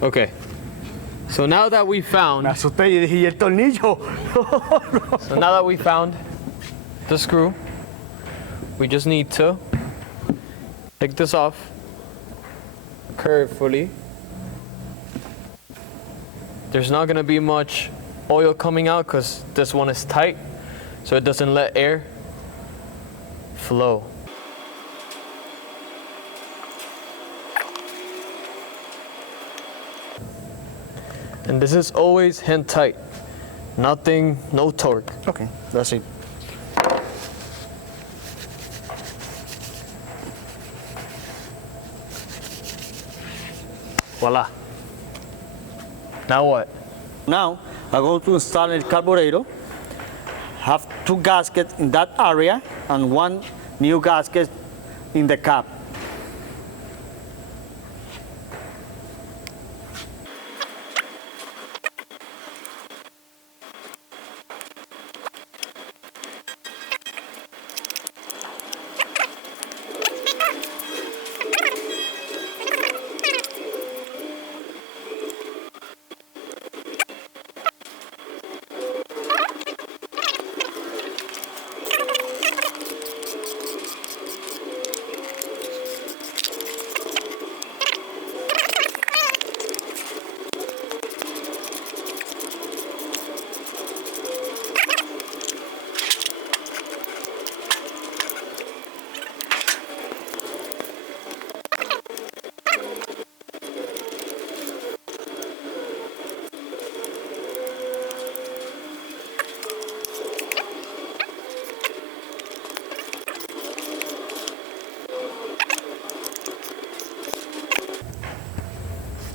Okay. So now that we found, Me asusté y dije, ¿y el tornillo? so now that we found the screw, we just need to take this off carefully. There's not gonna be much oil coming out because this one is tight, so it doesn't let air flow. And this is always hand tight. Nothing, no torque. Okay, that's it. Voila. Now what? Now, I'm going to install a carburetor. Have 2 gaskets in that area and 1 new gasket in the cap.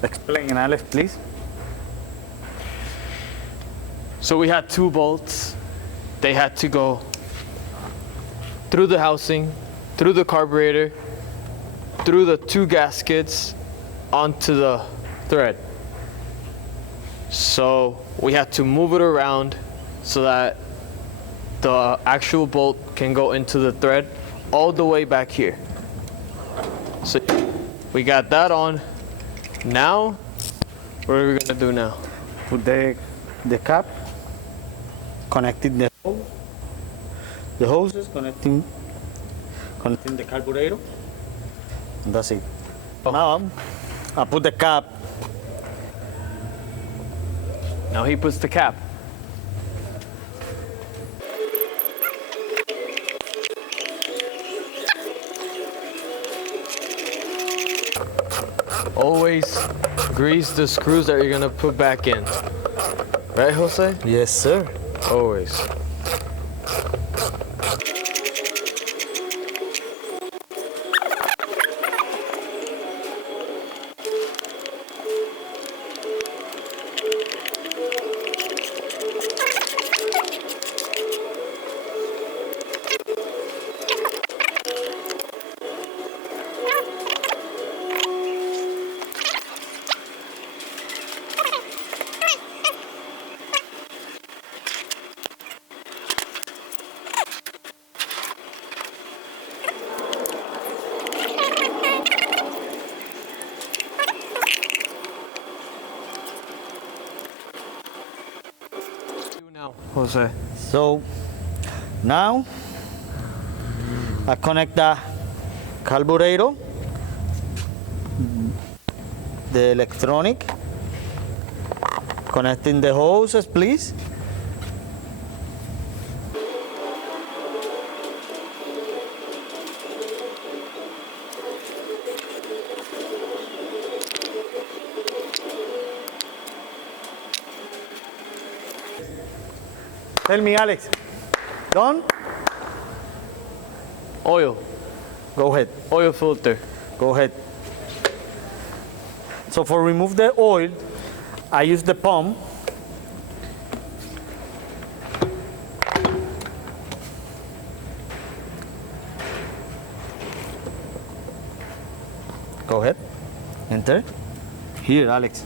Explain, Alex, please. So we had 2 bolts. They had to go through the housing, through the carburetor, through the 2 gaskets, onto the thread. So we had to move it around so that the actual bolt can go into the thread all the way back here. So we got that on. Now, what are we gonna do now? Put the cap, connecting the hoses, connecting the carburetor, and that's it. Now, I put the cap. Now he puts the cap. Always grease the screws that you're gonna put back in. Right, Jose? Yes, sir. Always. Now, Jose. So now I connect the carburetor, the electronic, connecting the hoses, please. Tell me, Alex. Done? Oil. Go ahead. Oil filter. Go ahead. So for remove the oil, I use the pump. Go ahead. Enter. Here, Alex.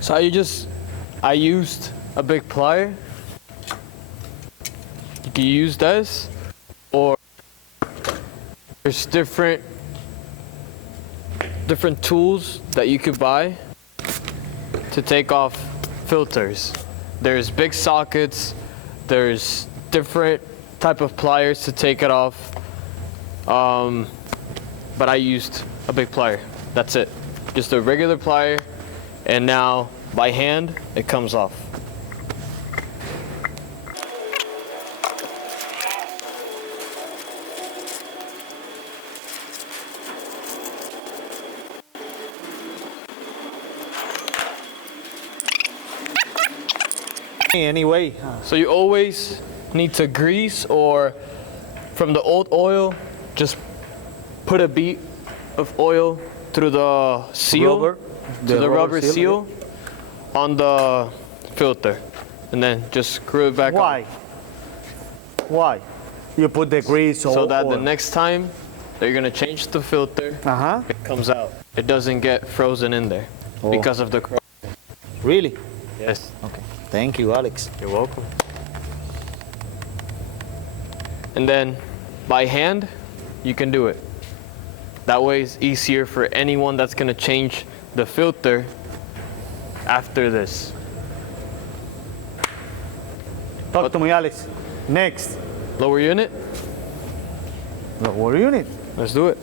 So I used a big plier. You can use this, or there's different tools that you could buy to take off filters. There's big sockets, there's different type of pliers to take it off. But I used a big plier. That's it. Just a regular plier, and now by hand it comes off. Anyway, So you always need to grease, or from the old oil, just put a bead of oil through the seal, Rubber. to the rubber seal, seal on the filter, and then just screw it back why? on. Why? You put the grease So that the next time that you're gonna change the filter, Uh-huh. it comes out. It doesn't get frozen in there Oh. because of the corrosion. Really? Yes. Okay. Thank you, Alex. You're welcome. And then by hand, you can do it. That way it's easier for anyone that's gonna change the filter after this. Talk to me, Alex. Next. Lower unit, Lower unit. let's do it.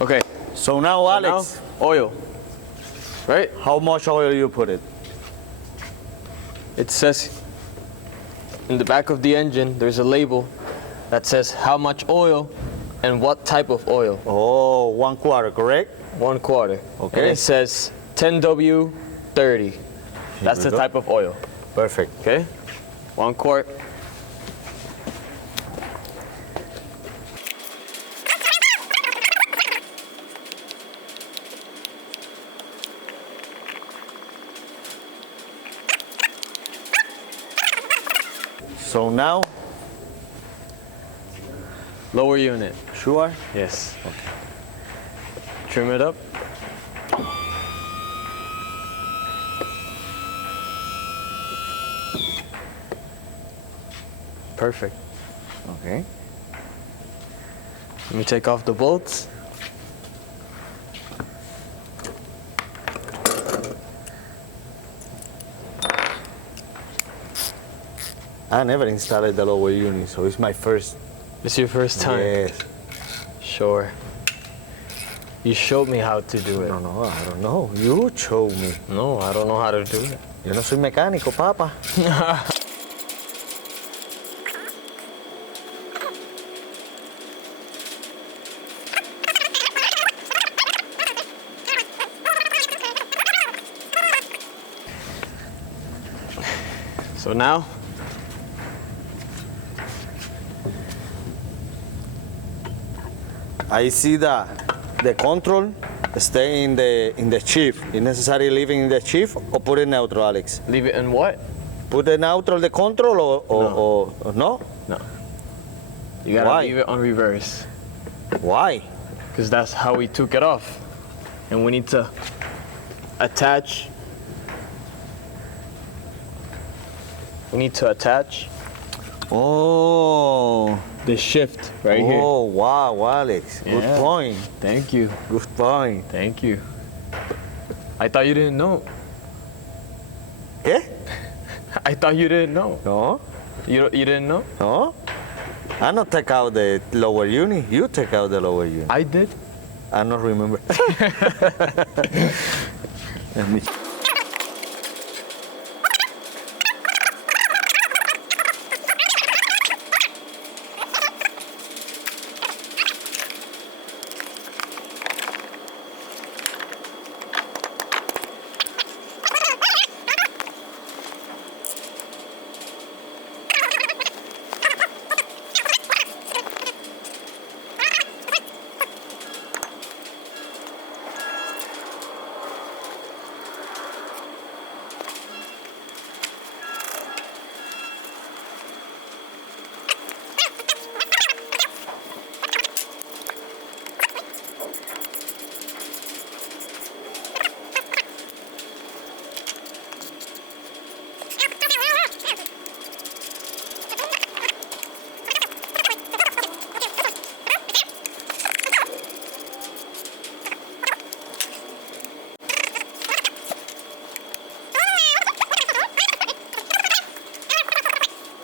Okay, So now, Alex, now, oil, right? how much oil you put it? It says in the back of the engine, there's a label that says how much oil and what type of oil. Oh, 1/4, correct? 1/4. Okay. And it says 10W30. That's we the go. type of oil. Perfect. Okay? 1 quart. So now, Lower unit. sure? Yes. Trim it up. Perfect. Okay. Let me take off the bolts. I never installed the lower unit, so it's my first. It's your first time? Yes. Sure. You showed me how to do it. No, I don't know. You show me. No, I don't know how to do it. Yo no soy mecánico, papa. So now, I see the control stay in the chip. Is necessary leaving in the chip or put it neutral, Alex? leave it in what? Put it neutral the control or no? No. You gotta Why? leave it on reverse, Why? because that's how we took it off. And we need to attach. We need to attach Oh. the shift right here. Oh, wow, Alex. Good Yeah. point. Thank you. Good point. Thank you. I thought you didn't know. ¿Qué? I I thought you didn't know. No, You didn't know? no. I not take out the lower unit. You take out the lower unit. I did. I don't remember. Let me.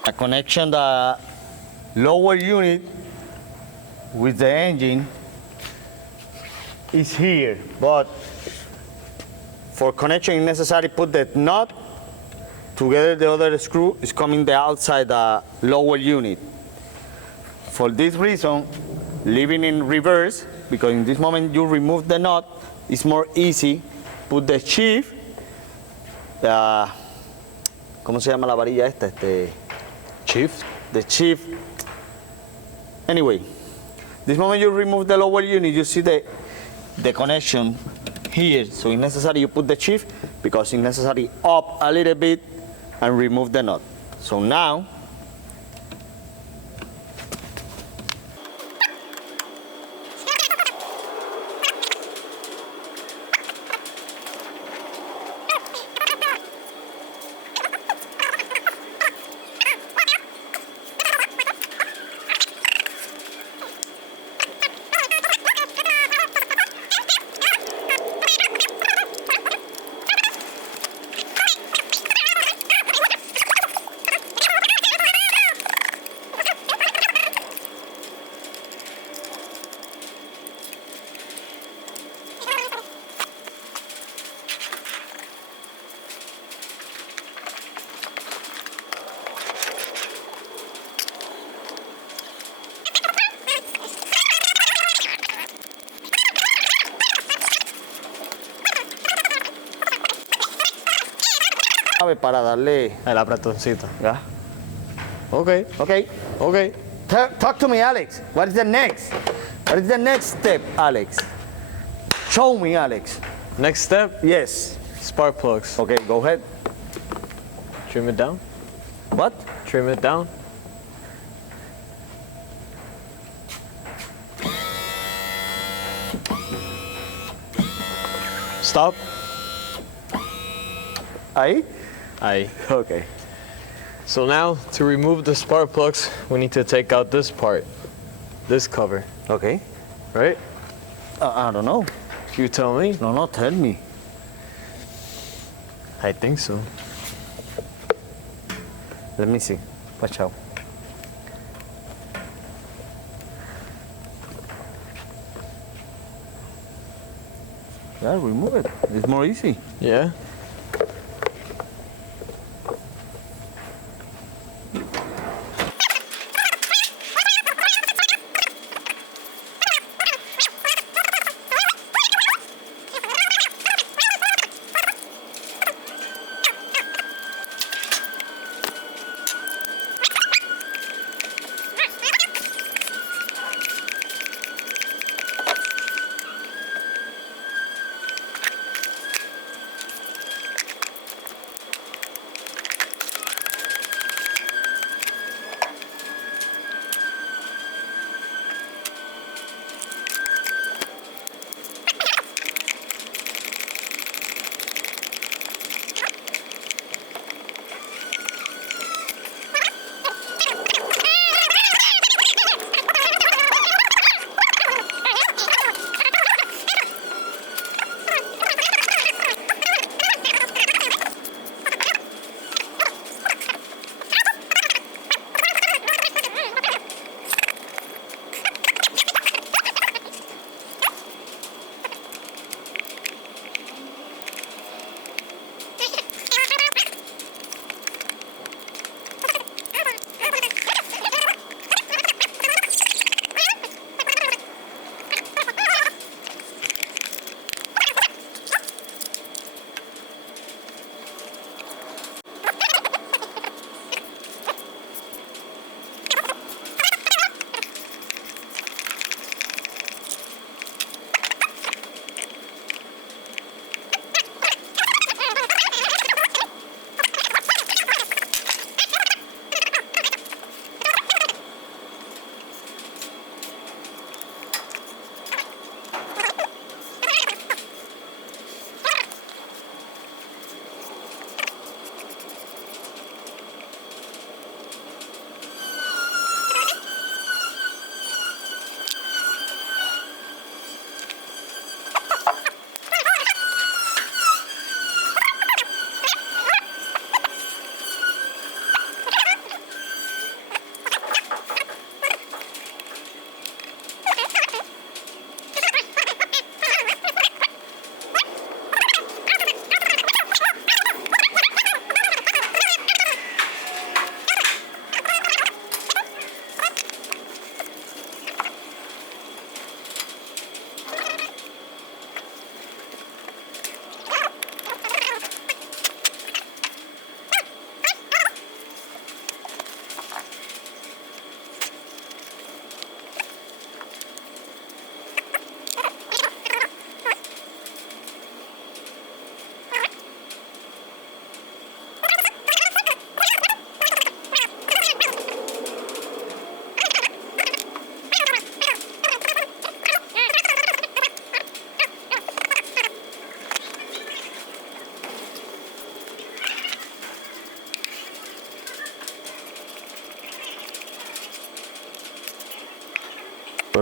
A connection the lower unit with the engine is here, but for connection it's necessary put the nut together. The other screw is coming the outside the lower unit. For this reason, leaving in reverse, because in this moment you remove the nut, it's more easy. Put the sheave, ¿cómo se llama la varilla esta? Chief? The sheave. Anyway, this moment you remove the lower unit, you see the connection here. So it's necessary you put the sheave, because it's necessary up a little bit and remove the nut. So now, para darle El apretoncito. ya. Okay. Okay. Okay. Talk to me, Alex. What is the next? What is the next step, Alex? Show me, Alex. Next step, Yes. spark plugs. Okay, go ahead. Trim it down. What? Trim it down. Stop. Ahí? Aye. Okay. So now, to remove the spark plugs, we need to take out this part, this cover, Okay. right? I don't know. You tell me. No, tell me. I think so. Let me see. Watch out. Yeah, remove it. It's more easy. Yeah?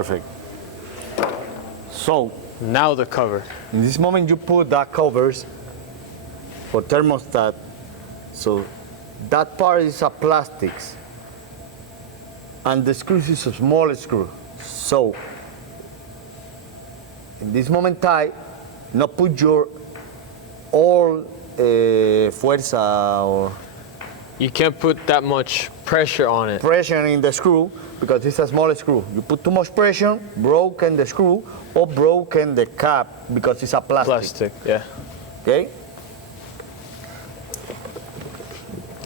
Perfect. So, Now the cover. in this moment you put that covers for thermostat. So that part is a plastics. And the screw is a small screw. So, in this moment tight, not put your all fuerza or You can't put that much pressure on it. pressure in the screw because it's a small screw. You put too much pressure, broken the screw or broken the cap because it's a plastic. Plastic, yeah. Okay?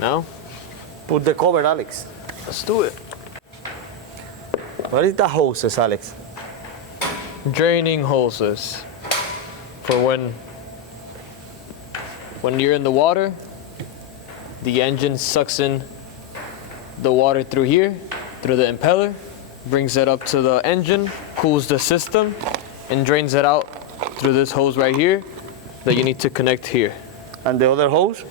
Now, Put the cover, Alex. let's do it. What is the hoses, Alex? Draining hoses for when you're in the water, the engine sucks in the water through here, through the impeller, brings it up to the engine, cools the system, and drains it out through this hose right here that you need to connect here. And the other hose?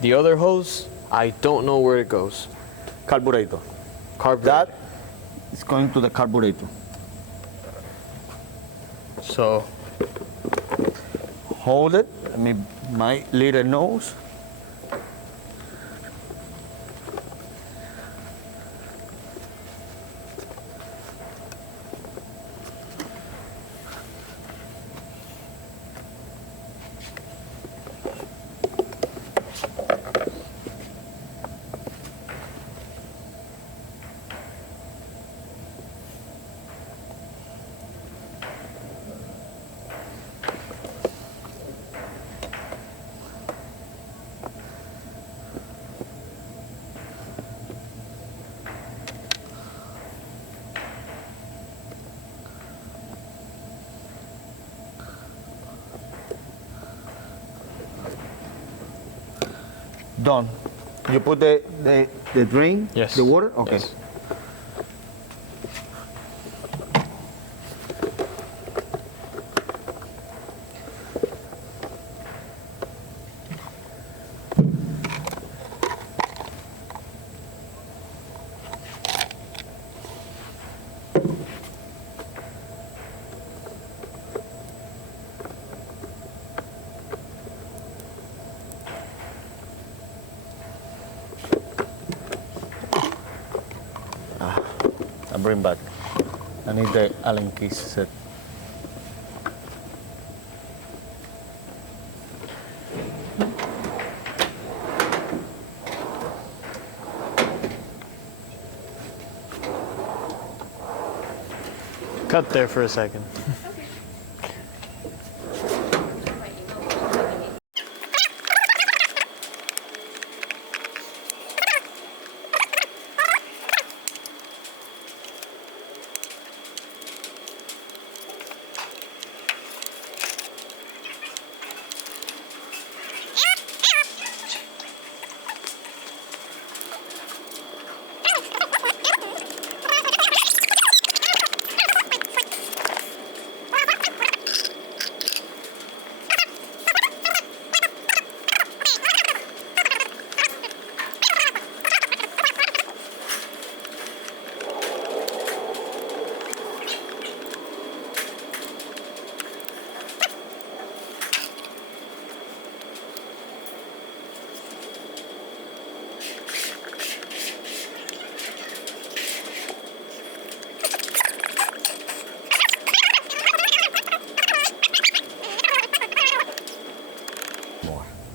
The other hose, I don't know where it goes. Carburetor. Carburetor. That is going to the carburetor. So, Hold it. Let me my little nose. Done. You put the drain? yes. The water? Okay. Yes. I'll bring back. I need the Allen keys set. Cut there for a second.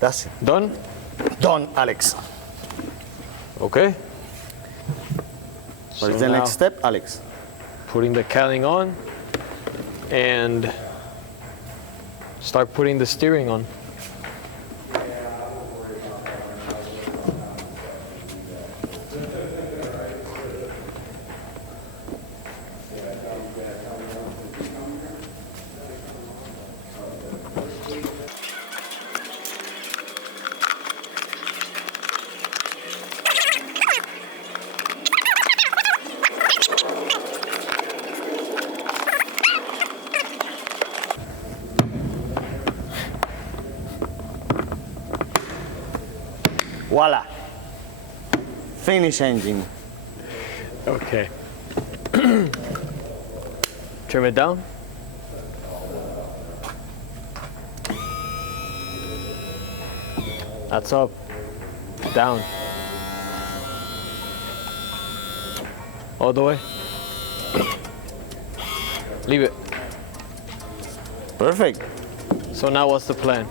That's it. Done? Done, Alex. Okay. What is the next step, Alex? Putting the cowling on and start putting the steering on. Voila. Finish engine. Okay. Trim it down. That's up, down, all the way. Leave it. Perfect. So now what's the plan?